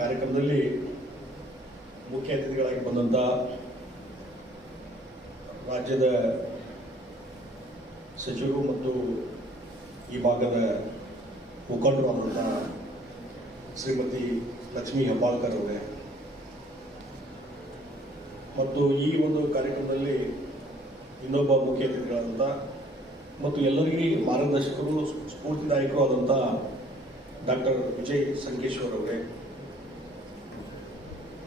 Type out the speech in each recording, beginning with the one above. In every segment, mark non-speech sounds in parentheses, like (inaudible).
ಕಾರ್ಯಕ್ರಮದಲ್ಲಿ ಮುಖ್ಯ ಅತಿಥಿಗಳಾಗಿ ಬಂದಂಥ ರಾಜ್ಯದ ಸಚಿವರು ಮತ್ತು ಈ ಭಾಗದ ಮುಖಂಡರು ಆದಂಥ ಶ್ರೀಮತಿ ಲಕ್ಷ್ಮೀ ಹೆಬ್ಬಾಳ್ಕರ್ ಅವರೇ. ಮತ್ತು ಈ ಒಂದು ಕಾರ್ಯಕ್ರಮದಲ್ಲಿ ಇನ್ನೊಬ್ಬ ಮುಖ್ಯ ಅತಿಥಿಗಳಾದಂಥ ಮತ್ತು ಎಲ್ಲರಿಗೂ ಮಾರ್ಗದರ್ಶಕರು ಸ್ಫೂರ್ತಿದಾಯಕರು ಆದಂಥ ಡಾಕ್ಟರ್ ವಿಜಯ್ ಸಂಕೇಶ್ವರ್ ಅವರೇ.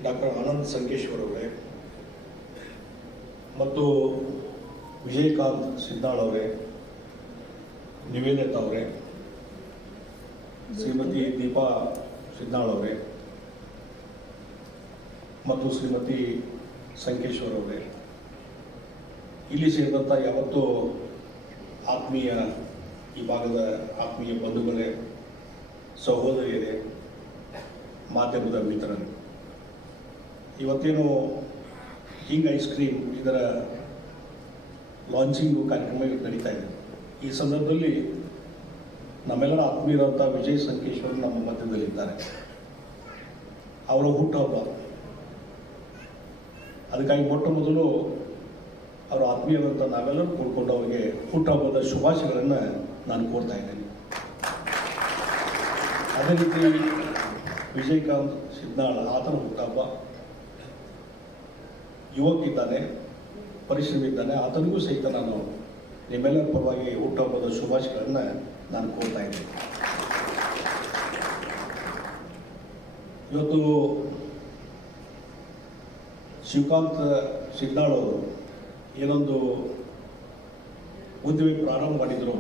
ಡಾಕ್ಟರ್ ಆನಂದ್ ಸಂಕೇಶ್ವರ್ ಅವರೇ ಮತ್ತು ವಿಜಯಕಾಂತ್ ಸಿದ್ದಾಳ್ ಅವರೇ, ನಿವೇದಿತ ಅವರೇ, ಶ್ರೀಮತಿ ದೀಪಾ ಸಿದ್ದಾಳ್ ಅವರೇ ಮತ್ತು ಶ್ರೀಮತಿ ಸಂಕೇಶ್ವರ್ ಅವರೇ. ಇಲ್ಲಿ ಸೇರಿದಂಥ ಯಾವತ್ತೂ ಆತ್ಮೀಯ ಈ ಭಾಗದ ಆತ್ಮೀಯ ಬಂಧುಗಳೇ, ಸಹೋದರಿಯರೇ ಮಾಧ್ಯಮದ ಮಿತ್ರರೇ. ಇವತ್ತೇನು ಹಿಂಗ್ ಐಸ್ ಕ್ರೀಮ್ ಇದರ ಲಾಂಚಿಂಗು ಕಾರ್ಯಕ್ರಮ ನಡೀತಾ ಇದೆ. ಈ ಸಂದರ್ಭದಲ್ಲಿ ನಮ್ಮೆಲ್ಲರ ಆತ್ಮೀಯರಂಥ ವಿಜಯ್ ಸಂಕೇಶ್ವರ್ ನಮ್ಮ ಮಧ್ಯದಲ್ಲಿದ್ದಾರೆ. ಅವರ ಹುಟ್ಟುಹಬ್ಬ ಅದಕ್ಕಾಗಿ ಮೊಟ್ಟ ಮೊದಲು ಅವರ ಆತ್ಮೀಯರಂತ ನಾವೆಲ್ಲರೂ ಕೂಡ್ಕೊಂಡು ಅವರಿಗೆ ಹುಟ್ಟುಹಬ್ಬದ ಶುಭಾಶಯಗಳನ್ನು ನಾನು ಕೋರ್ತಾ ಇದ್ದೇನೆ. ಅದೇ ರೀತಿ ವಿಜಯಕಾಂತ್ ಸಿದ್ನಾಳ್ ಆತನ ಹುಟ್ಟುಹಬ್ಬ ಯುವಕ ಇದ್ದಾನೆ ಪರಿಶ್ರಮ ಇದ್ದಾನೆ ಆತನಿಗೂ ಸಹಿತ ನಾನು ನಿಮ್ಮೆಲ್ಲರ ಪರವಾಗಿ ಹುಟ್ಟುಹಬ್ಬದ ಶುಭಾಶಯಗಳನ್ನು ನಾನು ಕೋರ್ತಾ ಇದ್ದೆ ಇವತ್ತು ಶಿವಕಾಂತ್ ಸಿದ್ದಾಳ್ ಅವರು ಏನೊಂದು ಉದ್ದಿಮೆ ಪ್ರಾರಂಭ ಮಾಡಿದರು.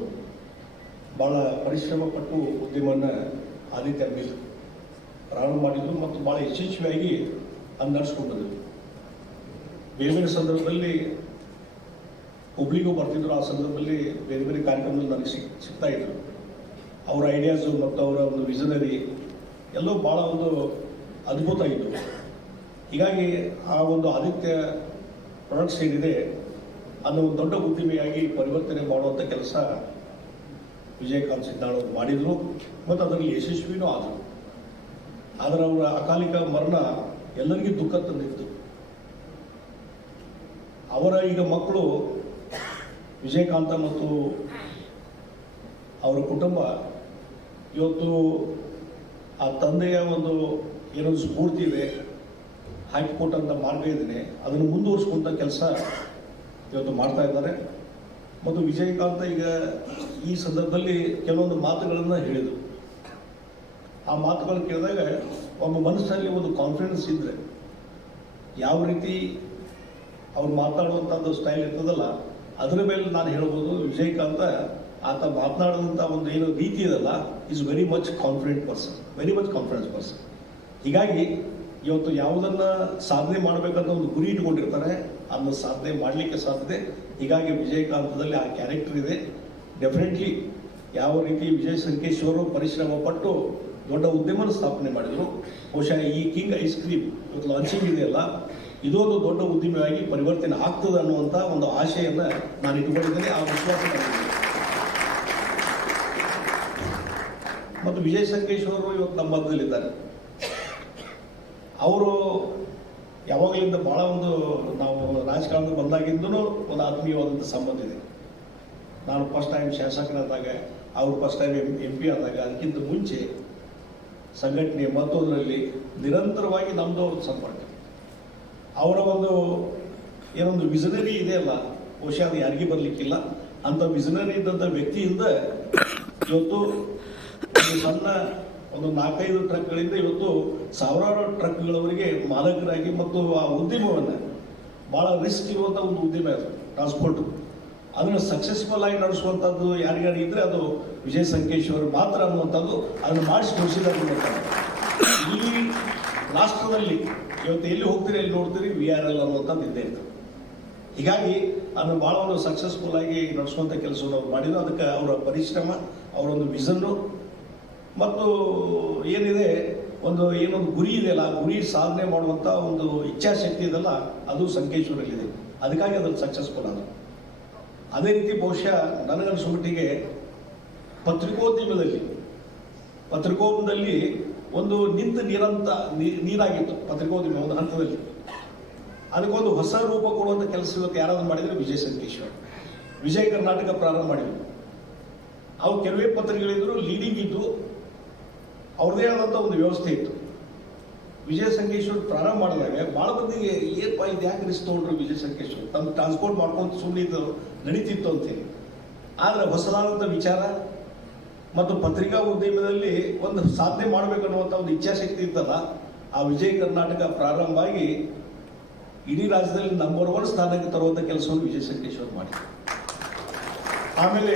ಭಾಳ ಪರಿಶ್ರಮ ಪಟ್ಟು ಉದ್ಯಮವನ್ನು ಆದಿತ್ಯ ಮಿಲ್ ಪ್ರಾರಂಭ ಮಾಡಿದರು ಮತ್ತು ಭಾಳ ಯಶಸ್ವಿಯಾಗಿ ಅದು ನಡೆಸ್ಕೊಂಡು ಬಂದರು ಬೇರೆ ಬೇರೆ ಸಂದರ್ಭದಲ್ಲಿ ಹುಬ್ಳಿಗೂ ಬರ್ತಿದ್ರು, ಆ ಸಂದರ್ಭದಲ್ಲಿ ಬೇರೆ ಬೇರೆ ಕಾರ್ಯಕ್ರಮದಲ್ಲಿ ನನಗೆ ಸಿಕ್, ಸಿಗ್ತಾ ಇದ್ರು. ಅವರ ಐಡಿಯಾಸು ಮತ್ತು ಅವರ ಒಂದು ವಿಷನರಿ ಎಲ್ಲೋ ಭಾಳ ಒಂದು ಅದ್ಭುತ ಇತ್ತು. ಹೀಗಾಗಿ ಆ ಒಂದು ಆದಿತ್ಯ ಪ್ರಾಡಕ್ಟ್ಸ್ ಏನಿದೆ ಅದನ್ನು ಒಂದು ದೊಡ್ಡ ಉದ್ದಿಮೆಯಾಗಿ ಪರಿವರ್ತನೆ ಮಾಡುವಂಥ ಕೆಲಸ ವಿಜಯಕಾಂತ್ ಸಿದ್ದಾಳ್ ಅವರು ಮಾಡಿದರು ಮತ್ತು ಅದರಲ್ಲಿ ಯಶಸ್ವಿನೂ ಆದರು. ಆದರೆ ಅವರ ಅಕಾಲಿಕ ಮರಣ ಎಲ್ಲರಿಗೂ ದುಃಖ ತಂದಿತ್ತು. ಅವರ ಈಗ ಮಕ್ಕಳು ವಿಜಯಕಾಂತ ಮತ್ತು ಅವರ ಕುಟುಂಬ, ಇವತ್ತು ಆ ತಂದೆಯ ಒಂದು ಏನೊಂದು ಸ್ಫೂರ್ತಿ ಇದೆ ಹಾಕಿಕೊಟ್ಟಂಥ ಮಾರ್ಗ ಇದ್ದೀನಿ ಅದನ್ನು ಮುಂದುವರಿಸ್ಕೊಂತ ಕೆಲಸ ಇವತ್ತು ಮಾಡ್ತಾ ಇದ್ದಾರೆ. ಮತ್ತು ವಿಜಯಕಾಂತ ಈಗ ಈ ಸಂದರ್ಭದಲ್ಲಿ ಕೆಲವೊಂದು ಮಾತುಗಳನ್ನು ಹೇಳಿದರು. ಆ ಮಾತುಗಳನ್ನು ಕೇಳಿದಾಗ ಒಬ್ಬ ಮನಸ್ಸಲ್ಲಿ ಒಂದು ಕಾನ್ಫಿಡೆನ್ಸ್ ಇದ್ದರೆ ಯಾವ ರೀತಿ ಅವ್ರು ಮಾತಾಡುವಂಥದ್ದು ಸ್ಟೈಲ್ ಇರ್ತದಲ್ಲ, ಅದರ ಮೇಲೆ ನಾನು ಹೇಳ್ಬೋದು, ವಿಜಯಕಾಂತ ಆತ ಮಾತನಾಡಿದಂಥ ಒಂದು ಏನು ರೀತಿ ಇದಲ್ಲ is very much confident person very much confidence person ಹೀಗಾಗಿ ಇವತ್ತು ಯಾವುದನ್ನು ಸಾಧನೆ ಮಾಡಬೇಕಂತ ಒಂದು ಗುರಿ ಇಟ್ಕೊಂಡಿರ್ತಾರೆ, ಅದನ್ನು ಸಾಧನೆ ಮಾಡಲಿಕ್ಕೆ ಸಾಧ್ಯತೆ ಹೀಗಾಗಿ ವಿಜಯಕಾಂತದಲ್ಲಿ ಆ ಕ್ಯಾರೆಕ್ಟರ್ ಇದೆ. ಡೆಫಿನೆಟ್ಲಿ ಯಾವ ರೀತಿ ವಿಜಯ್ ಸಂಕೇಶ್ವರು ಪರಿಶ್ರಮ ಪಟ್ಟು ದೊಡ್ಡ ಉದ್ಯಮನ ಸ್ಥಾಪನೆ ಮಾಡಿದರು. ಬಹುಶಃ ಈ ಕಿಂಗ್ ಐಸ್ ಕ್ರೀಮ್ ಇವತ್ತು ಲಾಂಚಿಂಗ್ ಇದೆಯಲ್ಲ ಇದೊಂದು ದೊಡ್ಡ ಉದ್ದಿಮೆಯಾಗಿ ಪರಿವರ್ತನೆ ಆಗ್ತದೆ ಅನ್ನುವಂಥ ಒಂದು ಆಶೆಯನ್ನು ನಾನು ಇಟ್ಟುಕೊಂಡಿದ್ದೇನೆ. ಆ ವಿಶ್ವಾಸ. ಮತ್ತು ವಿಜಯ್ ಸಂಕೇಶ್ವರು ಇವತ್ತು ನಮ್ಮ ಮಧ್ಯದಲ್ಲಿದ್ದಾರೆ ಅವರು ಯಾವಾಗಲಿಂದ ಭಾಳ ಒಂದು ನಾವು ರಾಜಕಾರಣದ ಬಂದಾಗಿಂದನೂ ಒಂದು ಆತ್ಮೀಯವಾದಂಥ ಸಂಬಂಧ ಇದೆ. ನಾನು ಫಸ್ಟ್ ಟೈಮ್ ಶಾಸಕರಾದಾಗ ಅವರು first time M M P ಆದಾಗ, ಅದಕ್ಕಿಂತ ಮುಂಚೆ ಸಂಘಟನೆ ಮತ್ತೊಂದರಲ್ಲಿ ನಿರಂತರವಾಗಿ ನಮ್ಮದು ಸಂಪರ್ಕ. ಅವರ ಒಂದು ಏನೊಂದು ವಿಷನರಿ ಇದೆಯಲ್ಲ ಬಹುಶಃ ಅದು ಯಾರಿಗೂ ಬರಲಿಕ್ಕಿಲ್ಲ. ಅಂಥ ವಿಜನರಿ ಇದ್ದಂಥ ವ್ಯಕ್ತಿಯಿಂದ ಇವತ್ತು ಸಣ್ಣ ಒಂದು ನಾಲ್ಕೈದು ಟ್ರಕ್ಗಳಿಂದ ಇವತ್ತು ಸಾವಿರಾರು ಟ್ರಕ್ಗಳವರಿಗೆ ಮಾಲಕರಾಗಿ ಮತ್ತು ಆ ಉದ್ಯಮವನ್ನು ಭಾಳ ರಿಸ್ಕ್ ಇರುವಂಥ ಒಂದು ಉದ್ಯಮ ಅದು ಟ್ರಾನ್ಸ್ಪೋರ್ಟ್ ಅದನ್ನು ಸಕ್ಸಸ್ಫುಲ್ ಆಗಿ ನಡೆಸುವಂಥದ್ದು ಇದ್ರೆ ಅದು ವಿಜಯ್ ಸಂಕೇಶ್ವರ್ ಮಾತ್ರ ಅನ್ನುವಂಥದ್ದು ಅದನ್ನು ಮಾಡಿಸಿ ತೋರಿಸಿದ್ದಾರೆ. ಈ ರಾಷ್ಟ್ರದಲ್ಲಿ ಇವತ್ತು ಎಲ್ಲಿ ಹೋಗ್ತೀರಿ, ಎಲ್ಲಿ ನೋಡ್ತೀರಿ ವಿ ಆರ್ ಎಲ್ ಅನ್ನುವಂಥದ್ದು ಇದ್ದೇ ಇರ್ತದೆ ಹೀಗಾಗಿ ಅದನ್ನು ಭಾಳ ಒಂದು ಸಕ್ಸಸ್ಫುಲ್ ಆಗಿ ನಡೆಸುವಂಥ ಕೆಲಸವನ್ನು ಅವ್ರು ಮಾಡಿದ್ರು. ಅದಕ್ಕೆ ಅವರ ಪರಿಶ್ರಮ, ಅವರೊಂದು ವಿಷನ್ನು ಮತ್ತು ಏನಿದೆ, ಒಂದು ಏನೊಂದು ಗುರಿ ಇದೆಯಲ್ಲ, ಆ ಗುರಿ ಸಾಧನೆ ಮಾಡುವಂಥ ಒಂದು ಇಚ್ಛಾಶಕ್ತಿ ಇದೆಲ್ಲ ಅದು ಸಂಕೇಶ್ವರಲ್ಲಿದೆ. ಅದಕ್ಕಾಗಿ ಅದ್ರಲ್ಲಿ ಸಕ್ಸಸ್ಫುಲ್ ಆದರು. ಅದೇ ರೀತಿ ಬಹುಶಃ ನನಗನ್ಸೋ ಮಟ್ಟಿಗೆ ಪತ್ರಿಕೋದ್ಯಮದಲ್ಲಿ ಪತ್ರಿಕೋದ್ಯಮದಲ್ಲಿ ಒಂದು ನಿಂತ ನೀರಂತ ನೀರಾಗಿತ್ತು ಪತ್ರಿಕೋದ್ಯಮ ಒಂದು ಹಂತದಲ್ಲಿ. ಅದಕ್ಕೊಂದು ಹೊಸ ರೂಪ ಕೊಡುವಂಥ ಕೆಲಸ ಇವತ್ತು ಯಾರಾದ್ರೂ ಮಾಡಿದರೆ ವಿಜಯ ಸಂಕೇಶ್ವರ್. ವಿಜಯ ಕರ್ನಾಟಕ ಪ್ರಾರಂಭ ಮಾಡಿದ್ರು. ಅವು ಕೆಲವೇ ಪತ್ರಿಕೆಗಳಿದ್ರು ಲೀಡಿಂಗ್ ಇದ್ದು ಅವ್ರದೇ ಆದಂಥ ಒಂದು ವ್ಯವಸ್ಥೆ ಇತ್ತು. ವಿಜಯ ಸಂಕೇಶ್ವರ್ ಪ್ರಾರಂಭ ಮಾಡಿದಾಗ ಭಾಳ ಮಂದಿಗೆ ಏನಪ್ಪ ಇದು ಯಾಕೆ ರಿಸ್ಕ್ ತೊಗೊಂಡ್ರು ವಿಜಯ ಸಂಕೇಶ್ವರ್? ತಮ್ಮ ಟ್ರಾನ್ಸ್ಪೋರ್ಟ್ ಮಾಡ್ಕೊಂಡು ಸುಮ್ಮನೆ ನಡೀತಿತ್ತು ಅಂತೇಳಿ. ಆದರೆ ಹೊಸದಾದಂಥ ವಿಚಾರ ಮತ್ತು ಪತ್ರಿಕಾ ಉದ್ಯಮದಲ್ಲಿ ಒಂದು ಸಾಧನೆ ಮಾಡಬೇಕನ್ನುವಂಥ ಒಂದು ಇಚ್ಛಾಶಕ್ತಿ ಇತ್ತಲ್ಲ, ಆ ವಿಜಯ ಕರ್ನಾಟಕ ಪ್ರಾರಂಭ ಆಗಿ ಇಡೀ ರಾಜ್ಯದಲ್ಲಿ ನಂಬರ್ ಒನ್ ಸ್ಥಾನಕ್ಕೆ ತರುವಂಥ ಕೆಲಸವನ್ನು ವಿಜಯ ಸಂಕೇಶ್ವರ್ ಮಾಡಿ ಆಮೇಲೆ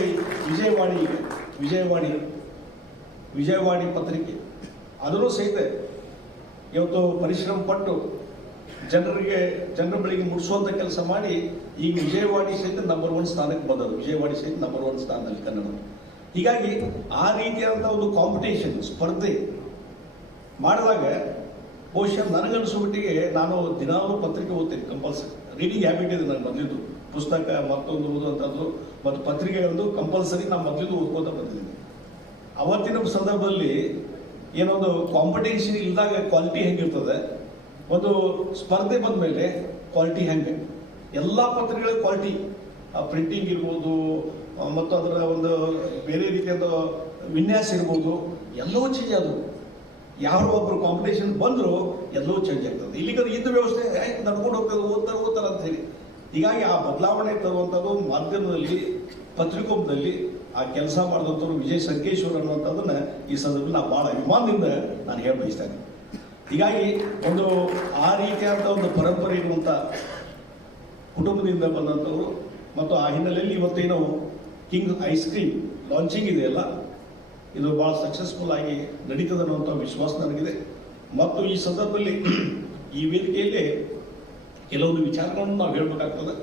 ವಿಜಯವಾಣಿ ವಿಜಯವಾಣಿ ವಿಜಯವಾಣಿ ಪತ್ರಿಕೆ ಅದರೂ ಸಹಿತ ಇವತ್ತು ಪರಿಶ್ರಮ ಪಟ್ಟು ಜನರಿಗೆ, ಜನರ ಬಳಿಗೆ ಮುಟ್ಟಿಸುವಂಥ ಕೆಲಸ ಮಾಡಿ ಈಗ ವಿಜಯವಾಣಿ ಸಹಿತ ನಂಬರ್ ಒನ್ ಸ್ಥಾನಕ್ಕೆ ಬಂದದ್ದು. ವಿಜಯವಾಡಿ ಸಹಿತ ನಂಬರ್ ಒನ್ ಸ್ಥಾನದಲ್ಲಿ ಕನ್ನಡ. ಹೀಗಾಗಿ ಆ ರೀತಿಯಾದಂಥ ಒಂದು ಕಾಂಪಿಟೇಷನ್ ಸ್ಪರ್ಧೆ ಮಾಡಿದಾಗ ಬಹುಶಃ ನನಗನ್ನಿಸೋ ಮಟ್ಟಿಗೆ ನಾನು ದಿನಾಲೂ ಪತ್ರಿಕೆ ಓದ್ತೀನಿ ಕಂಪಲ್ಸರಿ ರೀಡಿಂಗ್ ಹ್ಯಾಬಿಟ್ ಇದೆ ನನ್ನ ಮೊದಲಿದ್ದು ಪುಸ್ತಕ, ಮತ್ತೊಂದು ಓದುವಂಥದ್ದು ಮತ್ತು ಪತ್ರಿಕೆಗಳದ್ದು ಕಂಪಲ್ಸರಿ ನಾನು ಮೊದಲಿದ್ದು ಓದ್ಕೋತಾ ಬಂದಿದ್ದೀನಿ. ಅವತ್ತಿನ ಸಂದರ್ಭದಲ್ಲಿ ಏನೊಂದು ಕಾಂಪಿಟೇಷನ್ ಇಲ್ಲದಾಗ ಕ್ವಾಲಿಟಿ ಹೆಂಗಿರ್ತದೆ? ಒಂದು ಸ್ಪರ್ಧೆ ಬಂದ ಮೇಲೆ ಕ್ವಾಲಿಟಿ ಹೆಂಗೆ? ಎಲ್ಲ ಪತ್ರಿಕೆಗಳ ಕ್ವಾಲಿಟಿ ಪ್ರಿಂಟಿಂಗ್ ಇರ್ಬೋದು ಮತ್ತು ಅದರ ಒಂದು ಬೇರೆ ರೀತಿಯಾದ ವಿನ್ಯಾಸ ಇರ್ಬೋದು, ಎಲ್ಲವೂ ಚೇಂಜ್ ಆದವು ಯಾರೋ ಒಬ್ಬರು ಕಾಂಪಿಟೇಷನ್ ಬಂದ್ರು ಎಲ್ಲವೂ ಚೇಂಜ್ ಆಗ್ತದೆ. ಇಲ್ಲಿಗ ಇದ್ದ ವ್ಯವಸ್ಥೆ ನಡ್ಕೊಂಡು ಹೋಗ್ತದೆ, ಓದ್ತಾರೆ ಓದ್ತಾರೆ ಅಂತ ಹೇಳಿ. ಹೀಗಾಗಿ ಆ ಬದಲಾವಣೆ ತರುವಂಥದ್ದು ಮಾಧ್ಯಮದಲ್ಲಿ ಪತ್ರಿಕೋಪದಲ್ಲಿ ಆ ಕೆಲಸ ಮಾಡಿದಂಥವ್ರು ವಿಜಯ್ ಸಂಕೇಶ್ವರ್ ಅನ್ನುವಂಥದ್ದನ್ನು ಈ ಸಂದರ್ಭದಲ್ಲಿ ನಾನು ಭಾಳ ಅಭಿಮಾನದಿಂದ ನಾನು ಹೇಳ ಬಯಸ್ತೇನೆ ಹೀಗಾಗಿ ಒಂದು ಆ ರೀತಿಯಾದ ಒಂದು ಪರಂಪರೆ ಇರುವಂಥ ಕುಟುಂಬದಿಂದ ಬಂದಂಥವರು, ಮತ್ತು ಆ ಹಿನ್ನೆಲೆಯಲ್ಲಿ ಇವತ್ತೇನು ಕಿಂಗ್ ಐಸ್ ಕ್ರೀಮ್ ಲಾಂಚಿಂಗ್ ಇದೆಯಲ್ಲ ಇದು ಭಾಳ ಸಕ್ಸಸ್ಫುಲ್ ಆಗಿ ನಡೀತದೆ ಅನ್ನುವಂಥ ವಿಶ್ವಾಸ ನನಗಿದೆ. ಮತ್ತು ಈ ಸಂದರ್ಭದಲ್ಲಿ ಈ ವೇದಿಕೆಯಲ್ಲಿ ಕೆಲವೊಂದು ವಿಚಾರಗಳನ್ನು ನಾವು ಹೇಳ್ಬೇಕಾಗ್ತದೆ.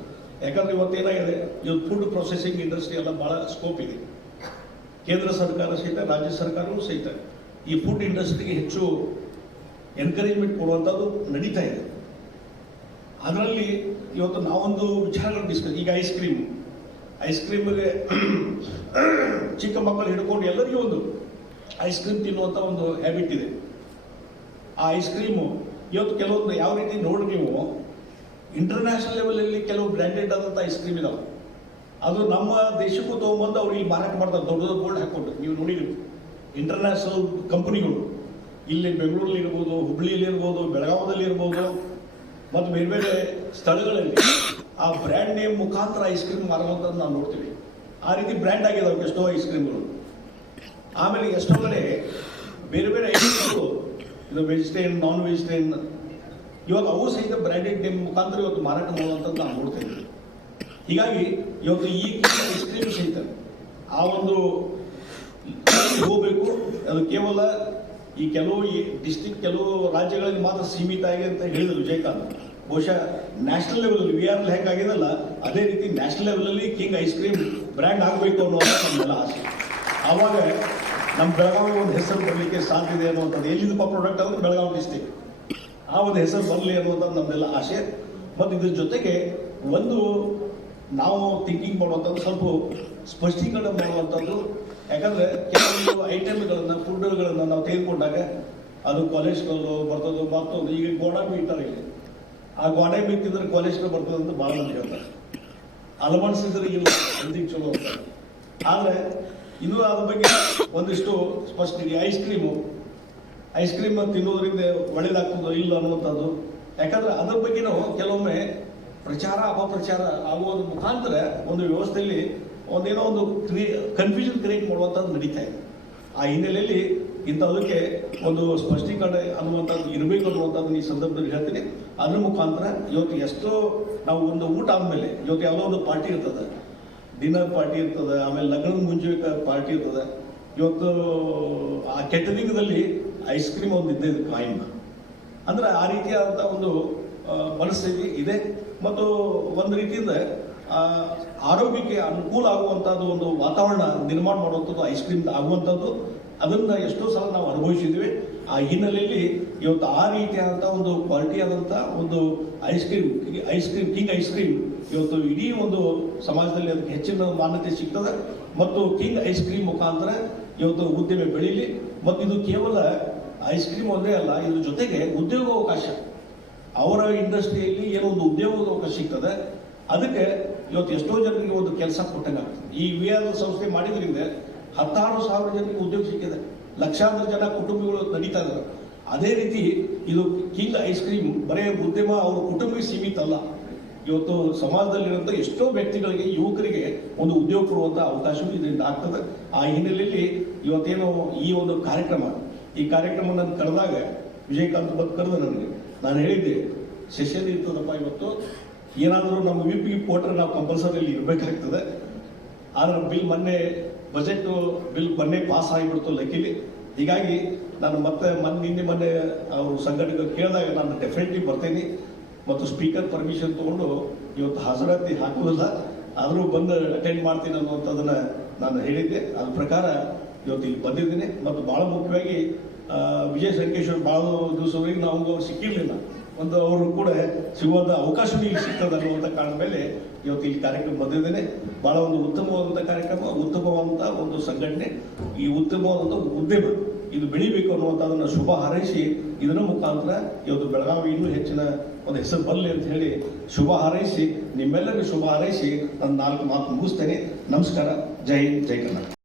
ಯಾಕಂದ್ರೆ ಇವತ್ತೇನಾಗಿದೆ ಇವತ್ತು ಫುಡ್ ಪ್ರೊಸೆಸಿಂಗ್ ಇಂಡಸ್ಟ್ರಿ ಎಲ್ಲ ಭಾಳ ಸ್ಕೋಪ್ ಇದೆ. ಕೇಂದ್ರ ಸರ್ಕಾರ ಸಹಿತ, ರಾಜ್ಯ ಸರ್ಕಾರವೂ ಸಹಿತ ಈ ಫುಡ್ ಇಂಡಸ್ಟ್ರಿಗೆ ಹೆಚ್ಚು ಎನ್ಕರೇಜ್ಮೆಂಟ್ ಕೊಡುವಂಥದ್ದು ನಡೀತಾ ಇದೆ. ಅದರಲ್ಲಿ ಇವತ್ತು ನಾವೊಂದು ವಿಚಾರಗಳು ಡಿಸ್ಕಸ್ ಈಗ ಐಸ್ ಕ್ರೀಮ್ ಐಸ್ ಕ್ರೀಮ್ಗೆ (clears throat) ಚಿಕ್ಕ ಮಕ್ಕಳು ಹಿಡ್ಕೊಂಡು ಎಲ್ಲರಿಗೂ ಒಂದು ಐಸ್ ಕ್ರೀಮ್ ತಿನ್ನುವಂಥ ಒಂದು ಹ್ಯಾಬಿಟ್ ಇದೆ. ಆ ಐಸ್ ಕ್ರೀಮು ಇವತ್ತು ಕೆಲವೊಂದು ಯಾವ ರೀತಿ ನೋಡಿ ನೀವು ಇಂಟರ್ನ್ಯಾಷನಲ್ ಲೆವೆಲಲ್ಲಿ ಕೆಲವು ಬ್ರ್ಯಾಂಡೆಡ್ ಆದಂಥ ಐಸ್ ಕ್ರೀಮ್ ಇದಾವೆ. ಅದು ನಮ್ಮ ದೇಶಕ್ಕೂ ತೊಗೊಂಬಂದು ಅವ್ರು ಇಲ್ಲಿ ಮಾರಾಟ ಮಾಡ್ತಾರೆ ದೊಡ್ಡ ದೊಡ್ಡ ಬೋರ್ಡ್ ಹಾಕೊಂಡು ನೀವು ನೋಡಿರಿ ಇಂಟರ್ನ್ಯಾಷನಲ್ ಕಂಪನಿಗಳು ಇಲ್ಲಿ ಬೆಂಗಳೂರಲ್ಲಿ ಇರ್ಬೋದು, ಹುಬ್ಳಿಯಲ್ಲಿ ಇರ್ಬೋದು ಬೆಳಗಾವದಲ್ಲಿ ಇರ್ಬೋದು, ಮತ್ತು ಬೇರೆ ಬೇರೆ ಸ್ಥಳಗಳಲ್ಲಿ. ಆ ಬ್ರ್ಯಾಂಡ್ ನೇಮ್ ಮುಖಾಂತರ ಐಸ್ ಕ್ರೀಮ್ ಮಾರುವಂಥದ್ದು ನಾವು ನೋಡ್ತೀವಿ. ಆ ರೀತಿ ಬ್ರ್ಯಾಂಡ್ ಆಗಿದಾವೆ ಎಷ್ಟೋ ಐಸ್ ಕ್ರೀಮ್ಗಳು ಆಮೇಲೆ ಎಷ್ಟೋ ಕಡೆ ಬೇರೆ ಬೇರೆ ಐಟಮ್ಗಳು ಇದು ವೆಜಿಟೇರಿಯನ್ ನಾನ್ ವೆಜಿಟೇರಿಯನ್ ಇವಾಗ ಅವು ಸಹಿತ ಬ್ರ್ಯಾಂಡೆಡ್ ನೇಮ್ ಮುಖಾಂತರ ಇವತ್ತು ಮಾರಾಟ ಮಾಡುವಂಥದ್ದು ನಾವು ನೋಡ್ತಾ ಇದ್ದೀವಿ ಹೀಗಾಗಿ ಇವತ್ತು ಈ ಐಸ್ ಕ್ರೀಮ್ ಸಹಿತ ಆ ಒಂದು ಹೋಗಬೇಕು. ಅದು ಕೇವಲ ಈ ಕೆಲವು ಡಿಸ್ಟಿಕ್ ಕೆಲವು ರಾಜ್ಯಗಳಲ್ಲಿ ಮಾತ್ರ ಸೀಮಿತ ಆಗಿದೆ ಅಂತ ಹೇಳಿದ್ರು ವಿಜಯಕಾಂತ್. ಬಹುಶಃ ನ್ಯಾಷನಲ್ ಲೆವೆಲ್ ವಿ ಆರ್ ಆಗಿದಲ್ಲ, ಅದೇ ರೀತಿ ನ್ಯಾಷನಲ್ ಲೆವೆಲಲ್ಲಿ ಕಿಂಗ್ ಐಸ್ ಕ್ರೀಮ್ ಬ್ರ್ಯಾಂಡ್ ಆಗಬೇಕು ಅನ್ನೋ ನಮ್ಮೆಲ್ಲ ಆಸೆ. ಅವಾಗ ನಮ್ಮ ಬೆಳಗಾವಿ ಒಂದು ಹೆಸರು ಬರಲಿಕ್ಕೆ ಸಾಧ್ಯ ಇದೆ ಅನ್ನುವಂಥದ್ದು. ಎಲ್ಲಿದ್ದಪ್ಪ ಪ್ರಾಡಕ್ಟ್ ಅಂದ್ರೆ ಬೆಳಗಾವಿ ಡಿಸ್ಟಿಕ್ ಆ ಒಂದು ಹೆಸರು ಬರಲಿ ಅನ್ನುವಂಥದ್ದು ನಮ್ಮೆಲ್ಲ ಆಸೆ. ಮತ್ತು ಇದ್ರ ಜೊತೆಗೆ ಒಂದು ನಾವು ಥಿಂಕಿಂಗ್ ಮಾಡುವಂಥದ್ದು, ಸ್ವಲ್ಪ ಸ್ಪಷ್ಟೀಕರಣ ಮಾಡುವಂಥದ್ದು. ಯಾಕಂದರೆ ಕೆಲವೊಂದು ಐಟಮ್ಗಳನ್ನು ಫುಡ್ಗಳನ್ನು ನಾವು ತೆಗೆದುಕೊಂಡಾಗ ಅದು ಕೊಲೆಸ್ಟ್ರಾಲು ಬರ್ತದೋ, ಮತ್ತೊಂದು, ಈಗ ಗೋಡಂಬಿ ಇಟ್ಟಾರೆ ಇಲ್ಲಿ ಆ ಗೋಡೆ ಬೇಕಿದ್ರೆ ಕೊಲೆಸ್ಟ್ರಾಲ್ ಬರ್ತದೆ ಅಂತ ಭಾಳ ಮಂದಿ ಹೇಳ್ತಾರೆ. ಅಲ್ಮಂಡ್ಸ್ ಇದ್ರೆ ಇಲ್ಲ ಹೆಲ್ದಿಗೆ ಚಲೋ ಅಂತ. ಆದರೆ ಇನ್ನೂ ಅದ್ರ ಬಗ್ಗೆ ಒಂದಿಷ್ಟು ಸ್ಪಷ್ಟ ಇದೆ. ಐಸ್ ಕ್ರೀಮು ಐಸ್ ಕ್ರೀಮ್ ತಿನ್ನೋದ್ರಿಂದ ಒಳ್ಳೇದಾಗ್ತದೋ ಇಲ್ಲ ಅನ್ನುವಂಥದ್ದು. ಯಾಕಂದ್ರೆ ಅದ್ರ ಬಗ್ಗೆನೂ ಕೆಲವೊಮ್ಮೆ ಪ್ರಚಾರ, ಅಪಪ್ರಚಾರ ಆಗುವುದ್ರ ಮುಖಾಂತರ ಒಂದು ವ್ಯವಸ್ಥೆಯಲ್ಲಿ ಒಂದೇನೋ ಒಂದು ಕ್ರಿಯೇ ಕನ್ಫ್ಯೂಷನ್ ಕ್ರಿಯೇಟ್ ಮಾಡುವಂಥದ್ದು ನಡೀತಾ ಇದೆ. ಆ ಹಿನ್ನೆಲೆಯಲ್ಲಿ ಇಂಥದಕ್ಕೆ ಒಂದು ಸ್ಪಷ್ಟೀಕರಣ ಅನ್ನುವಂಥದ್ದು ಇರಬೇಕು ಅನ್ನುವಂಥದ್ದು ಈ ಸಂದರ್ಭದಲ್ಲಿ ಹೇಳ್ತೀನಿ. ಅದ್ರ ಮುಖಾಂತರ ಇವತ್ತು ಎಷ್ಟೋ ನಾವು ಒಂದು ಊಟ ಆದಮೇಲೆ ಇವತ್ತು ಯಾವುದೋ ಒಂದು ಪಾರ್ಟಿ ಇರ್ತದೆ. ಡಿನ್ನರ್ ಪಾರ್ಟಿ ಇರ್ತದೆ, ಆಮೇಲೆ ಲಗ್ನದ ಮುಂಚೆ ಪಾರ್ಟಿ ಇರ್ತದೆ. ಇವತ್ತು ಆ ಕೆಟರಿಂಗ್ದಲ್ಲಿ ಐಸ್ ಕ್ರೀಮ್ ಒಂದು ಇದ್ದೇ ಇದೆ ಕಾಯಿನ್. ಅಂದ್ರೆ ಆ ರೀತಿಯಾದಂಥ ಒಂದು ಪರಿಸ್ಥಿತಿ ಇದೆ. ಮತ್ತು ಒಂದು ರೀತಿಯಿಂದ ಆರೋಗ್ಯಕ್ಕೆ ಅನುಕೂಲ ಆಗುವಂಥದ್ದು ಒಂದು ವಾತಾವರಣ ನಿರ್ಮಾಣ ಮಾಡುವಂಥದ್ದು, ಐಸ್ ಕ್ರೀಮ್ ಆಗುವಂಥದ್ದು. ಅದನ್ನ ಎಷ್ಟೋ ಸಲ ನಾವು ಅನುಭವಿಸಿದ್ವಿ. ಆ ಹಿನ್ನೆಲೆಯಲ್ಲಿ ಇವತ್ತು ಆ ರೀತಿಯಾದಂಥ ಒಂದು ಕ್ವಾಲಿಟಿ ಆದಂಥ ಒಂದು ice cream ice cream king ice cream ಇವತ್ತು ಇಡೀ ಒಂದು ಸಮಾಜದಲ್ಲಿ ಅದಕ್ಕೆ ಹೆಚ್ಚಿನ ಮಾನ್ಯತೆ ಸಿಗ್ತದೆ. ಮತ್ತು ಕಿಂಗ್ ಐಸ್ ಕ್ರೀಮ್ ಮುಖಾಂತರ ಇವತ್ತು ಉದ್ಯಮ ಬೆಳೀಲಿ. ಮತ್ತು ಇದು ಕೇವಲ ಐಸ್ ಕ್ರೀಮ್ ಒಂದೇ ಅಲ್ಲ ಇದ್ರ ಜೊತೆಗೆ ಉದ್ಯೋಗ ಅವಕಾಶ. ಅವರ ಇಂಡಸ್ಟ್ರಿಯಲ್ಲಿ ಏನೋ ಒಂದು ಉದ್ಯೋಗ ಅವಕಾಶ ಸಿಗ್ತದೆ. ಅದಕ್ಕೆ ಇವತ್ತು ಎಷ್ಟೋ ಜನರಿಗೆ ಒಂದು ಕೆಲಸ ಕೊಟ್ಟಂಗೆ ಆಗ್ತದೆ ಈ ವಿ ಆರ್ ಸಂಸ್ಥೆ ಮಾಡಿದ್ರಿಂದ ಹತ್ತಾರು ಸಾವಿರ ಜನಕ್ಕೆ ಉದ್ಯೋಗ ಸಿಕ್ಕಿದೆ. ಲಕ್ಷಾಂತರ ಜನ ಕುಟುಂಬಗಳು ನಡೀತಾ ಇದ್ದಾರೆ ಅದೇ ರೀತಿ ಇದು ಕಿಂಗ್ ಐಸ್ ಕ್ರೀಮ್, ಬರೇ ಉದ್ಯಮ ಅವ್ರ ಕುಟುಂಬಕ್ಕೆ ಸೀಮಿತ ಅಲ್ಲ. ಇವತ್ತು ಸಮಾಜದಲ್ಲಿರುವಂಥ ಎಷ್ಟೋ ವ್ಯಕ್ತಿಗಳಿಗೆ, ಯುವಕರಿಗೆ ಒಂದು ಉದ್ಯೋಗ ಕೊಡುವಂಥ ಅವಕಾಶವೂ ಇದರಿಂದ ಆಗ್ತದೆ. ಆ ಹಿನ್ನೆಲೆಯಲ್ಲಿ ಇವತ್ತೇನು ಈ ಒಂದು ಕಾರ್ಯಕ್ರಮ, ಈ ಕಾರ್ಯಕ್ರಮ ನಾನು ಕರೆದಾಗ ವಿಜಯಕಾಂತ್ ಬಂದು ಕರೆದ ನನಗೆ. ನಾನು ಹೇಳಿದ್ದೆ, ಸೆಷನ್ ಇರ್ತದಪ್ಪ ಇವತ್ತು. ಏನಾದರೂ ನಮ್ಮ ವಿಪ್ ಪಿ ಕೊಟ್ಟರೆ ನಾವು ಕಂಪಲ್ಸರಿ ಇಲ್ಲಿ ಇರಬೇಕಾಗ್ತದೆ. ಆದ್ರೆ ಬಿಲ್ ಮೊನ್ನೆ ಬಜೆಟ್ ಬಿಲ್ ಮೊನ್ನೆ ಪಾಸ್ ಆಗಿಬಿಡ್ತು ಲಕ್ಕಿಲಿ. ಹೀಗಾಗಿ ನಾನು ಮತ್ತೆ ಮೊನ್ನೆ ನಿನ್ನೆ ಮೊನ್ನೆ ಅವರು ಸಂಘಟಕ ಕೇಳಿದಾಗ ನಾನು ಡೆಫಿನೆಟ್ಲಿ ಬರ್ತೀನಿ. ಮತ್ತು ಸ್ಪೀಕರ್ ಪರ್ಮಿಷನ್ ತೊಗೊಂಡು ಇವತ್ತು ಹಾಜರಾತಿ ಹಾಕುವುದಿಲ್ಲ. ಆದರೂ ಬಂದು ಅಟೆಂಡ್ ಮಾಡ್ತೀನಿ ಅನ್ನುವಂಥದ್ದನ್ನ ನಾನು ಹೇಳಿದ್ದೆ. ಅದ್ರ ಪ್ರಕಾರ ಇವತ್ತು ಇಲ್ಲಿ ಬಂದಿದ್ದೀನಿ. ಮತ್ತು ಭಾಳ ಮುಖ್ಯವಾಗಿ ವಿಜಯ ಸಂಕೇಶ್ವರ್ ಭಾಳ ದಿವಸವರೆಗೆ ನಾವು ಸಿಕ್ಕಿರಲಿಲ್ಲ. ಒಂದು ಅವರು ಕೂಡ ಸಿಗುವಂಥ ಅವಕಾಶ ಈಗ ಸಿಗ್ತದೆ ಮೇಲೆ ಇವತ್ತು ಈ ಕಾರ್ಯಕ್ರಮ ಬಂದಿದ್ದೇನೆ. ಬಹಳ ಒಂದು ಉತ್ತಮವಾದಂಥ ಕಾರ್ಯಕ್ರಮ ಉತ್ತಮವಾದಂಥ ಒಂದು ಸಂಘಟನೆ, ಈ ಉತ್ತಮವಾದಂಥ ಉದ್ಯಮ ಇದು ಬೆಳಿಬೇಕು ಅನ್ನುವಂಥದ್ದನ್ನು ಶುಭ ಹಾರೈಸಿ ಇದರ ಮುಖಾಂತರ ಇವತ್ತು ಬೆಳಗಾವಿ ಇನ್ನೂ ಹೆಚ್ಚಿನ ಒಂದು ಹೆಸರು ಬರಲಿ ಅಂತ ಹೇಳಿ ಶುಭ ಹಾರೈಸಿ, ನಿಮ್ಮೆಲ್ಲರಿಗೂ ಶುಭ ಹಾರೈಸಿ ನನ್ನ ನಾಲ್ಕು ಮಾತು ಮುಗಿಸ್ತೇನೆ. ನಮಸ್ಕಾರ, ಜೈ ಜೈ ಕರ್ನಾಟಕ.